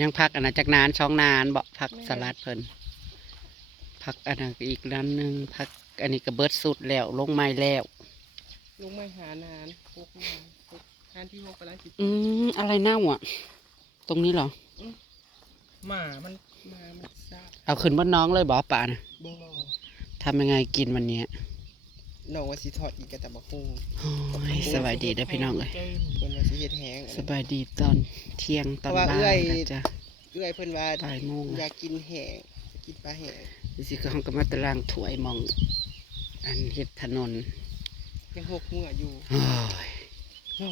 ยังพักอันนั้นจากนานช่องนานบ่พักสลัดเพิ่นพักอันนั้นอีกร้านหนึ่งพักอันนี้ก็เบิดสุดแล้วลงไม้แล้วลงมาหานานพกมาพกทานที่พกไปแล้วจิตอะไรเน่าอ่ะตรงนี้เหรอหมามันซาเอาขึ้นบนน้องเลยบ่ป่านะบ่ทำยังไงกินวันนี้น้องว่าสิทอดอีกแต่มาคุ้งสบายดีนะพี่น้องเลยคนว่าสิเฮ็ดแห้งสบายดีตอนเที่ยงตอนบ่ายจ้ะเอื้อยเพิ่นว่าบ่ายโมงอยากกินแห้งกินปลาแห้งสิก็ห้องก็มาตารางถวยมองอันเฮ็ดถนนยังหกหัวอยู่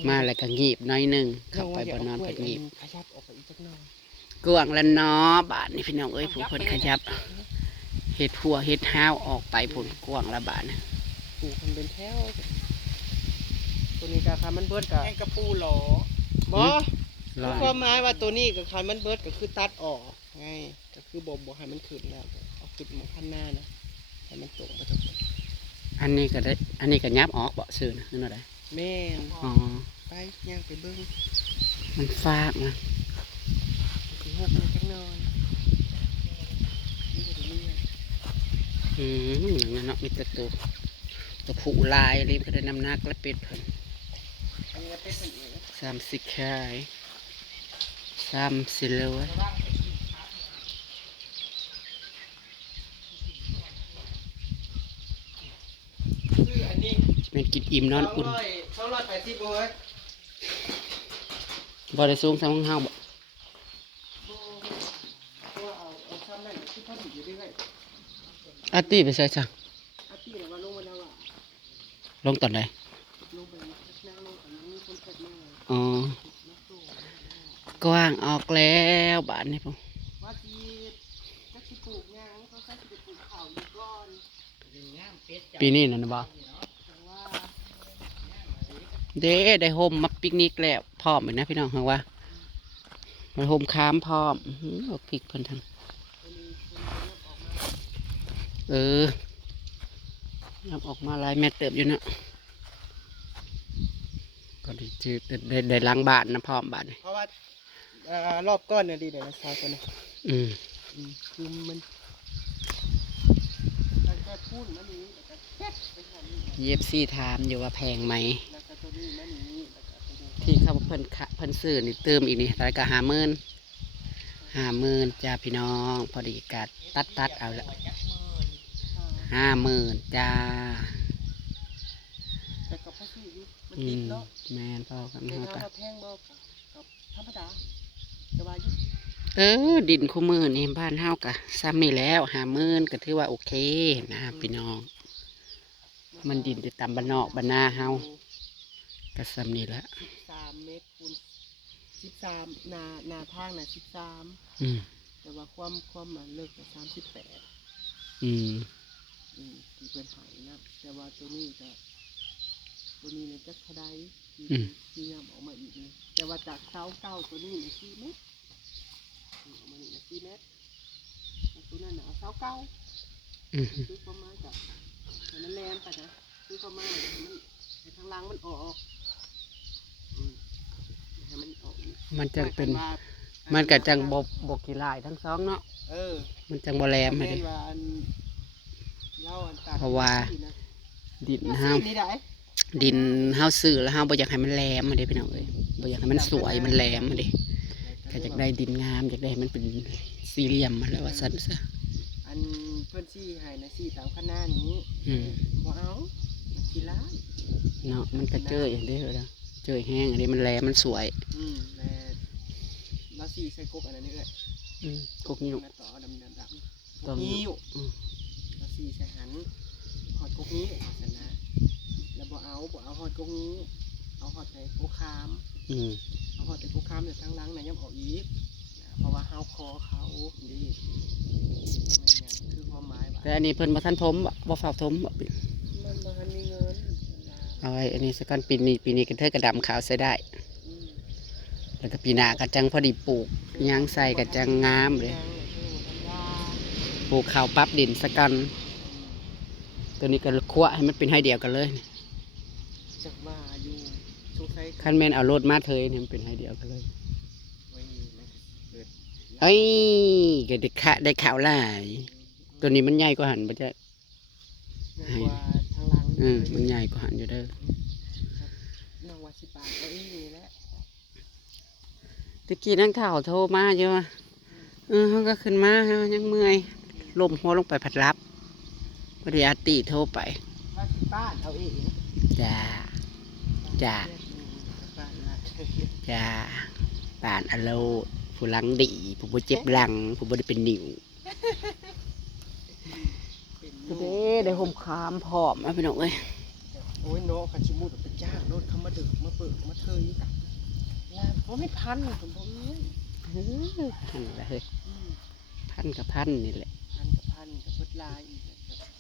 มาแล้วก็งีบน้อยหนึ่งเข้าไปบ่นอนไปงีบขยับออกไปอีกจักหน่อยกวางแล้วเนาะบาทนี่พี่น้องเอ้ยผู้คนขยับเฮ็ดหัวเฮ็ดห้าวออกไปผลกวางละบาทนะปูมันเป็นแถวตัวนี้ก็คันมันเบิดก็แห้งกระปูหรอบ่ความหมายว่าตัวนี้ก็คันมันเบิดก็คือตัดออกไงก็คือบ่ให้มันขึ้นแล้วเอาขึ้นมาข้างหน้านะให้มันตรงไปทุกคนอันนี้ก็ได้อันนี้ก็ยับออกเบาะซื่อนะนั่นอะไรแม่อ๋อไปย่างไปเบิ้งมันฟากนะคือหกเลยจังหน่อยอย่างนั้นเนาะมีแต่ตัวผูลายรีบก็ได้น้ำหนักและเป็ดเพิ่น30 ขาย30เลยเป็นกินอิ่มนอนอุ่น280บ่ได้สูงสำของเฮาบ่อาร์ตี้ไปใส่จังลงตอนไหนอ๋อกว้างออกแล้วบ้านนี่ผมปีนี้นั่นบ่ได้โฮมมาปิกนิกแล้วพร้อมเลยนะพี่น้องเฮาว่ามันโฮมค้ามพร้อมออกพริกเพิ่นทางนับออกมาลายแม่เติบอยู่เนาะก็ดีจืดได้ล้างบ้านนะพร้อมบ้านเพราะว่ารอบก้อนเนี่ยดีเดี๋ยวเราใช้กันนะคือมันก็พูดมันนี้EFCถามอยู่ว่าแพงไหมที่เขาเพิ่นซื้อนี่เติมอีกนี่รายการ50,000จ้าพี่น้องพอดีกัดตัดเอาละ50,000จ้าแต่กับพ่อซื้ออยู่มันติดเนาะแม่นพ่อกับแม่ก็แพงบ่กับธรรมดาสบายดินคู่มือนี่บ้านเฮากะซ้ำนี่แล้ว50,000ก็ถือว่าโอเคนะพี่น้องมันดินจะตามบ้านนอกบ้านนาเฮาก็ซ้ำนี่ละ13 เมตรคูณ13นาทางน่ะ13แต่ว่าความเลิกก็38ที่เป็นหายนะแต่ว่าตัวนี้เนี่ยจะเท่าใดที่งามออกมาอีกนี่แต่ว่าจากเสาเก้าตัวนี้เนี่ย4 เมตรมันนี่4 เมตรตัวนั้นน่ะเอาเสาเก้าคือประมาณกับมันแรงไปนะคือประมาณมันทางล่างมันออกให้มันออกมันจังเป็นมันกับจังบกกี่ลายทั้งสองเนาะมันจังบ่แหลมเลยเพราะว่าดินเฮาซื้อแล้วเฮาบ่อยากให้มันแหลมมาดิพี่น้องเอ้ยบ่อยากให้มันสวยมันแหลมมาดิก็อยากได้ดินงามอยากได้มันเป็นสี่เหลี่ยมมาแล้วว่าซั่นซะอันเพิ่นซี่ให้นะซี่ตามคณะนี้บ่เอาขี้ร้ายเนาะมันก็เจออย่างเด้อแล้วเจอแห้งอันนี้มันแหลมมันสวยแล้วซี่ใส่กบอันนั้นนี่แหละกบนิ้วต่อดำกบนิ้วแล้วซี่ใส่หันหอดกบนี้ชนะแล้วบ่เอาหอดกบนี้เอาหอดใส่กบคามเอาหอดใส่กบคามแต่ทางหลังน่ะยังออกอีกเพราะว่าเฮาคอเขาดีคือความหมายแต่อันนี้เพิ่นบ่ทันถมบ่ฝากถมมันบ่ทันมีเงินเอาไว้อันนี้สักกันปีนี้กันเทอกระดำขาวใส่ได้แล้วก็ปีหน้าก็จังพอดีปลูกยางใส่ก็จังงามเลยปลูกข้าวปั๊บดินสักกันตัวนี้ก็คั่วให้มันเป็นให้เดียวกันเลยจากว่าอยู่ขั้นแม่นเอาโลดมาเทยเนี่ยมันเป็นให้เดียวกันเลย เอ้ยก็ได้ข่าวหลายตัวนี้มันใหญ่กว่าหันบ่จ๊ะ ในกว่าทางหลัง มันใหญ่กว่าหันอยู่เด้อ น้องว่าสิปานเอาเองนี่แหละ ตะกี้นั่งข่าวโทรมาอยู่ว่าเขาก็ขึ้นมาเฮายังเมื่อยล้มหัวลงไปผัดรับพอดีอาติโทรไป ว่าสิปานเอาเอง จ้า จ้า ปานละ จ้าป่านอโลดผู้หลังดีผู้บ่เจ็บหลังผู้บ่ได้เป็นนิ่ว เป็น เด้ได้ห่มคามพร้อมเอาพี่น้องเอ้ย โอ้ยเนาะคันสิมุดไปจ้างรถเขามาดึกมาเปิดมาเทยกะแล้วบ่ไม่พันผมบ่เอ้ย พันละเฮ้ย อืม พันกับพันนี่แหละ พันกับเบิดลายอีกนะครับ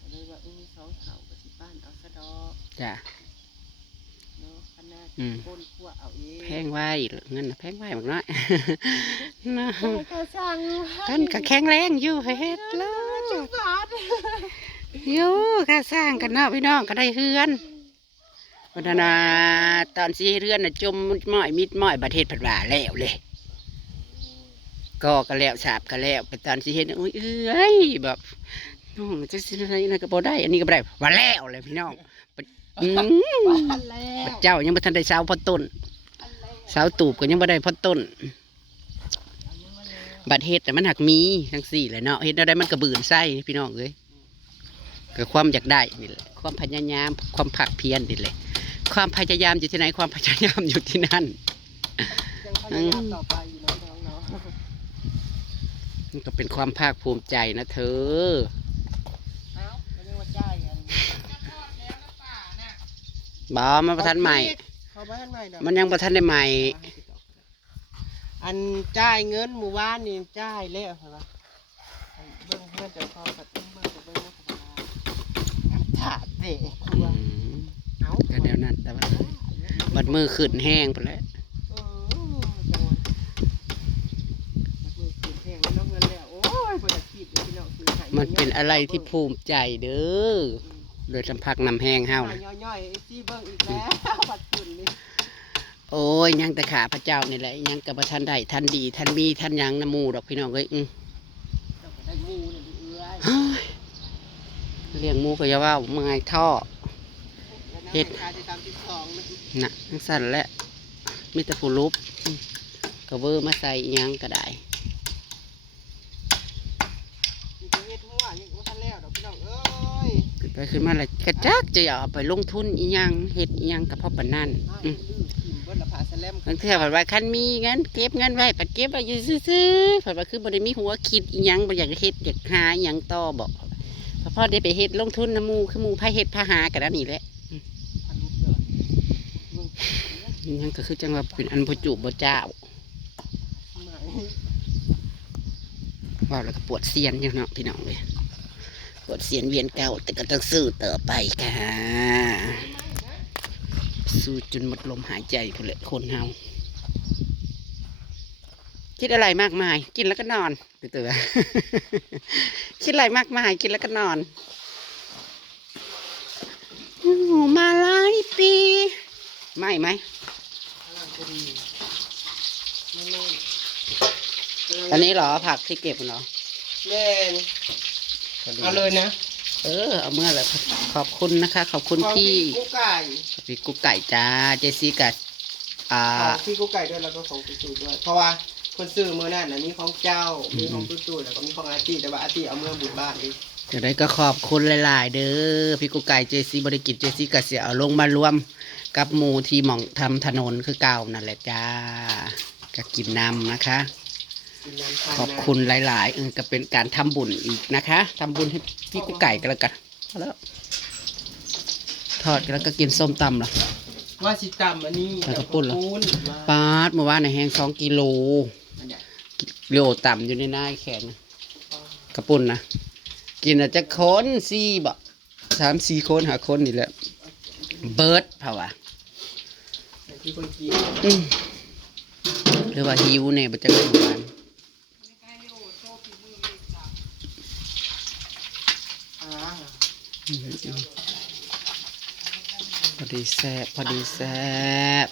ก็เลยว่าสองเท่ากับสิบ้านเอาซะดอก จ้า เนาะคณะ อืม ก้นขั้วเอาเอง แพงไว้เงินน่ะแพงไว้บักน้อย นะ ก็สั่ง กันก็แข็งแรงอยู่ให้เฮ็ดแล้ จั ว งหวัด อยู่ค่าสร้างกันเนาะพี่น้องก็ได้เฮือนพัฒนาตอนสิเรือนน่ะจมม้อยมิดม้อยประเทศผัดว่าแล้วเลยก็แล้วสาบก็แล้วไปตอนสิเฮ็ดโอ้ยเอ้ยแบบน้องจะสิอะไรนะก็บ่ได้ อันนี้ก็บ่ได้ว่าแล้วเลยพี่น้องอืม อันแล้ว เจ้ายังบ่ทันได้เสาพอต้น อันแล้ว เสาตูบก็ยังบ่ได้พอต้น เอายังมาแล้ว บัดเฮ็ดแต่มันหักมีทั้งสี่แหละเนาะเฮ็ดได้มันกระบืนไส้พี่น้องเอ้ยก็ความอยากได้นี่แหละความพยายามความผักเพียรนี่แหละความพยายามอยู่ที่ไหนความพยายามอยู่ที่นั่น ยังพยายามต่อไปอยู่น้องๆเนาะ มันก็เป็นความภาคภูมิใจนะเธอ เอ้าไม่ได้ว่าจ่ายกัน บอมันประทันใหม่ เขาบ้านใหม่เนาะ มันยังประทันได้ใหม่ อันจ่ายเงินหมู่บ้านนี่จ่ายแล้วใช่ปะอันเบิ่งเพื่อนจะพอกับเบิ่งกับเบิ่งว่าเขาถาดเด็กครัวเอา ก็เดี๋ยวนั้นแต่ว่าบัดมือขึ้นแห้งไปแล้ว เออจังหวะมันมือขึ้นแพงน้องเงินแล้วโอ้ยบ่ได้คิดเลยพี่น้องคือให้ มันเป็นอะไรที่ภูมิใจเด้อโดยจำพักนำแห้งเฮา ให้ นะ ย่อยๆไอ้ที่เบิ่งอีกแล้วปัดฝุ่นนี่ โอ้ยยังแต่ขาพระเจ้านี่แหละยังกับท่านได้ท่านดีท่านมีท่านยังน้ำหมูดอกพี่น้องเอ้ยเราก็ได้งูนี่ดูเอื้อย เฮ้ยเลี้ยงหมูก็อย่าว่าเมื่อยท่อ เฮ็ด แล้วน้ำมันขายได้32นะ น่ะทั้งสั้นและมีแต่ผู้รูปกระเบอร์มาใส่อิหยังก็ได้ อยู่ที่เฮ็ดหัวยังบ่ทันแล้วดอกพี่น้องเอ้ย ขึ้นไปขึ้นมาแล้วกระจักจะเอาไปลงทุนอีหยังเฮ็ดอีหยังกับพ่อปานนั่น อ้ายมันลืมกินเบิดละผาสแลม บางเทื่อผัดว่าคันมีเงินเก็บเงินไว้ผัดเก็บไว้อยู่ซื่อๆผัดว่าคือบ่ได้มีหัวคิดอีหยังบ่อยากเฮ็ดอยากหาอีหยังต่อบอกพอได้ไปเฮ็ดลงทุนน้ำหมูคือหมูพาเฮ็ดพาหากันนั่นนี่แหละ พันลูกเดินเบิ่ง อีหยังก็คือจังว่าเป็นอันบ่จุบ่เจ้า หมาย ว้าวแล้วก็ปวดเสียนอยู่เนาะพี่น้องเลยปวดเสียนเวียนเก่าแต่ก็ต้องสู้ต่อไปค่ะสู้จนหมดลมหายใจพุ่นแหละคนเฮาคิดอะไรมากมาย กินแล้วก็นอนเตือ คิดอะไรมากมายกินแล้วก็นอนโอ้มาหลายปีไม่ไหม พลังก็ดีไม่เล่น อันนี้เหรอผักที่เก็บเหรอ เล่น ก็ดี เอาเลยนะ เอาเมื่อไหร่ขอบคุณนะคะ ขอบคุณ ของ พี่ กุ๊กไก่ พี่กุ๊กไก่จ้าเจสซี่กับของพี่กุ๊กไก่ด้วยแล้วก็ของตุ๊ตู่ด้วย เพราะว่าคนซื้อมือนั่นนะมีของเจ้า มีของตุ๊ตู่แล้วก็มีของอาร์ตี้แต่ว่าอาร์ตี้เอาเมื่อบุญบ้านดิ จะได้ก็ขอบคุณหลาย ๆ เด้อพี่กุ๊กไก่เจสซี่บริกิจเจสซี่กับเสียเอาลงมารวมกับหมูที่หมองทำถนนคือเก่านั่นแหละจ้าก็กินน้ำนะคะ กินน้ำทาน ขอบคุณหลาย ๆ ก็เป็นการทำบุญอีกนะคะทำบุญให้พี่กุ๊กไก่กันแล้วกันเอาแล้วทอดกันแล้วก็กินส้มตำเหรอ ว่าสิตำอันนี้ แล้วก็ปุ้นเหรอ ว่า ปาดเมื่อวานในแห้ง2 กิโล อันเนี้ย โลต่ำอยู่ในหน้าแขนกระปุ่นนะกินอาจจะค้น4 บ่3-4 คน5 คนนี่แหละเบิร์ดเผาวะ แต่ที่คนกิน หรือว่าหิวเนี่ยมันจะเกิดวัน อ่า พอดีแซ่บพอดีแซ่บ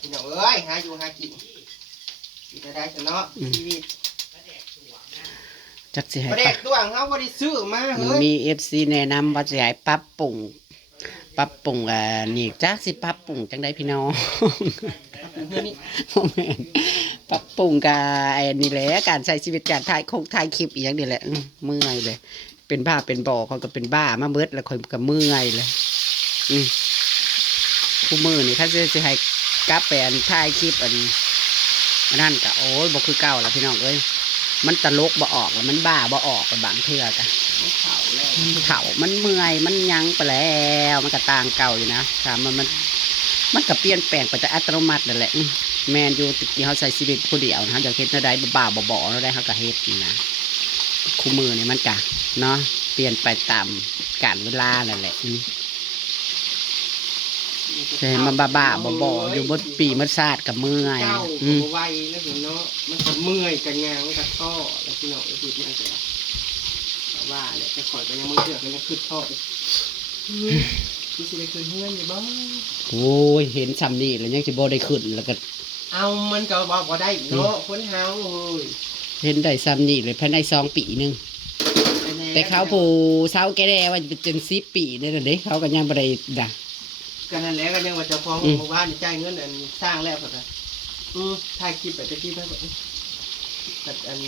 พี่น้องเอ้ยหาอยู่หากิน จะได้จะเนาะชีวิต จักสิให้ ประเด็ ปะ กตัวเขาบริซื้อมาเฮ้ย มี FC แนะนำว่าสิให้ปรับปรุงนี่จักสิปรับปรุงจังได๋พี่น้อง เงินนี่ บ่แม่นปรับปรุงกไอ้นี่แหละการใช้ชีวิตการถ่ายคลิปอีหยังนี่แหละเมื่อยเลย เป็นบ้าเป็นบ่อเขาก็เป็นบ้ามาเบิดแล้วค่อยก็เมื่อยเลยคู่มือนี่ถ้าสิให้กลับไปอันถ่ายคลิปอันนั่นก็โอ้ยบ่คือเก่าล่ะพี่น้องเอ้ยมันตลกบ่ออกแล้วมันบ้าบ่ออกบางเทื่อก็ ไม่เผาแล้ว เผามันเมื่อยมันยั้งไปแล้วมันก็ต่างเก่าอยู่นะถามมันก็เปลี่ยนแปลงไปแต่อัตโนมัตินั่นแหละแมนอยู่ที่เขาใช้ชีวิตผู้เดียวนะอยากเฮ็ดอะไรบ้าๆบ่ๆแล้วได้เขาก็เฮ็ดนี่นะคู่มือนี่มันกะเนาะเปลี่ยนไปตามกาลเวลานั่นแหละแต่มันบ้าๆบ่ๆอยู่บนปีมันซาดกับเมื่อย เจ้าก็ไวแล้วเนาะมันก็เมื่อยกันยางมันก็ท่อแล้วพี่น้องไอ้ที่มันจะว่าเนี่ยแต่ข่อยก็ยังมือเสือกยังขึ้นท่อพี่สิได้คืนเงินอยู่บ้าง โอ้ยเห็นซ้ำนี่แล้วยังสิบ่ได้ขึ้นแล้วก็ เอามันก็บอกว่าได้เนาะคนเฮาเอ้ย เห็นได้ซ้ำนี่เลยภายใน2 ปีนึงแต่เขาผู้เฒ่าแก่ว่าจะเป็น10 ปีเนี่ยเด้เขาก็ยังบ่ได้ด่ะ กันนั่นแหละก็ยังว่าเจ้าของหมู่บ้านนี่จ่ายเงินอันสร้างแล้วก็ถ่ายคลิปไปตะกี้ไปก็แต่อัน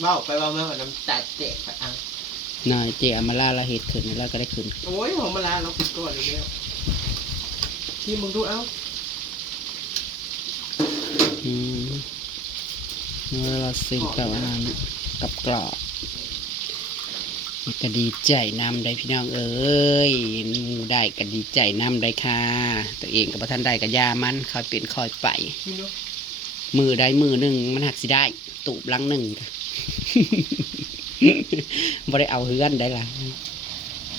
เว้าไปเว้ามาว่าน้ำตาแตกไปอ่ะ นายเจอมาล่าละเหตุขึ้นแล้วก็ได้ขึ้น โอ้ยของมาลาเราปิดก่อนเลยแล้วที่มึงดูเอ้า เมื่อเราซื้อกับอันนั้นกับกรอบก็ดีใจนำได้พี่น้องเอ้ยหมูได้ก็ดีใจนำได้ค่ะตัวเองกับท่านได้กับยามันคอยเปลี่ยนคอยไป ที่นู้ มือได้มือหนึ่งมันหักสิได้ตูบลังหนึ่ง บ่ได้เอาเฮือนได้ล่ะ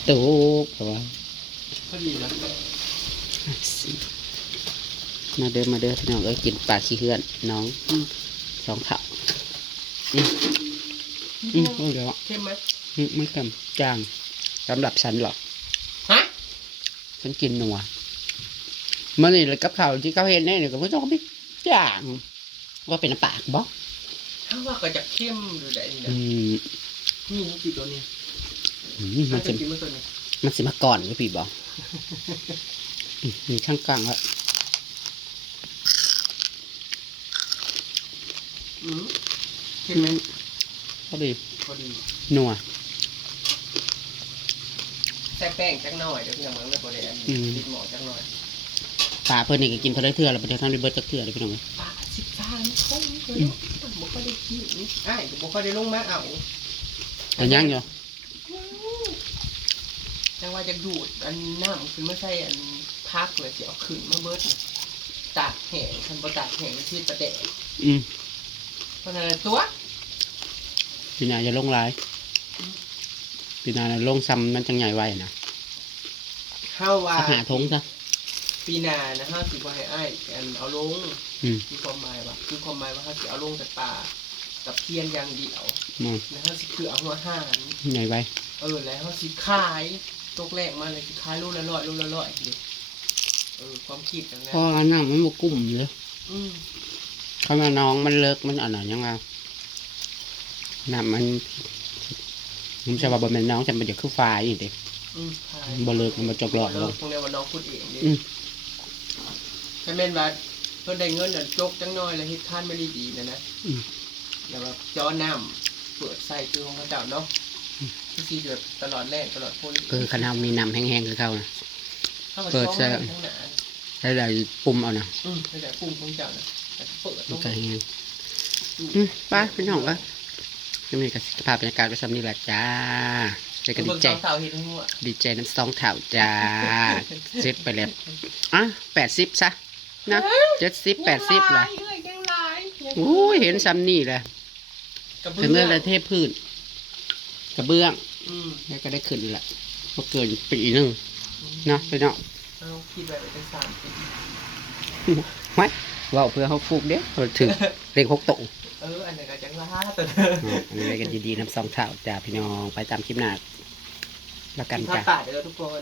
ตูบเพราะว่า พอดีนะ มาเด้อพี่น้องเอ้ยกินปลาขี้เฮือนน้อง2 เท่าโอ้ยเดี๋ยว เข้มไหม ไม่เค็มจางสำหรับฉันหรอก ฮะ ฉันกินนัวมันนี่เลยกับข้าวที่เขาเห็นเนี่ยก็ไม่ต้องไปจางว่าเป็นน้ำปากบ่ ถ้าว่าก็จะเข้มหรือใดนี่นะนี่มันกี่ตัวนี้ มัน จะ สิ กินเมื่อตัวนี้ มันสิมาก่อนพี่บอกมีข้างกลางแล้ว เข้มไหม พอดี พอดี นัว ใส่แป้งจักหน่อยเดี๋ยวพี่น้องมันไม่พอดีอันติดหมอจักหน่อย ปลาเพื่อนนี่ก็กินพอได้เทื่อแล้วประเดี๋ยวท่านได้เบิร์ตเทื่อเลยพี่น้อง ปลา13คงเลยบ่ค่อยได้กินอ้ายบ่ค่อยได้ลงมาเอา แต่ยังอยู่ จังว่าจะดูดอันน้ำขึ้นมาใส่อันพักเลยสิเอาขึ้นมาเบิดตากแห้งคันบ่ตากแห้งที่ประเดะเพราะนั้นตัว พี่นาจะลงลายพี่นาลงซ้ำมันจังใหญ่ไว้นะ เฮาว่า สักหาทงซะ ปีหน้านะฮะสิบ่ให้อ้ายอันเอาลง คือความหมายว่าเฮาสิเอาลงแต่ป่ากับเพียนอย่างเดียวนะฮะสิคือเอาหัวหาร ใหญ่ไว้ แล้วเฮาสิขายตกแรกมาเลยสิขายลูกละ100ลูกละ100ดิความคิดอย่างนั้น พออันนั้นมันบกุ้มเลย เขามาน้องมันเลิกมันอ่อนยังไงน้ำมันจะว่าบ่แม่นน้องจะมันจะคือฟ้าอย่างเด็กบ่เลิกมันบ่จกหลอด เลิ ล ก ง ตรงนี้ว่าน้องพูดเองดิถ้าแม่นว่าเพิ่นได้เงินน่ะจกจังน้อยแล้วเฮ็ดทานไม่ดีๆนะแล้วว่าจ้อน้ำเปิดใส่คือของเขาเจ้าเนาะที่สิแบบตลอดแรกตลอดพ้น คันเฮามีน้ำแห้งๆคือเขานะ เปิดใส่ทั้งหน้า ได้ปุ่มเอานะ แต่ปุ่มของเจ้าน่ะเปิดล มัน ง ก็แห้งไปพี่น้องก็จะมีกับสภาพบรรยากาศไปซ้ำนี่แหละจ้าใจก็ดีใจ เสาเฮ็ดให้หัว ดีใจน้ำ2 เท่าจ้าเซ็ตไปแล้ว80ซะนะ70 80ล่ะโอ้ยเห็นซ้ำนี่แหละถึงเมื่อไรเทพพืชกระเบื้องแล้วก็ได้ขึ้นแหละพอเกินปีนึงเนาะพี่น้อง เอาคิดไว้เป็น3 ปี ไว้ว่าเพื่อเขาฟูกเด้เขาถึงเลข6 โต อันนี้ก็จังว่าแต่ อันนี้กันดีๆน้ำ2 เท่าจ้าพี่น้องไปตามคลิปหน้าแล้วกัน ถ้า จ้า ตัดเด้อทุกคน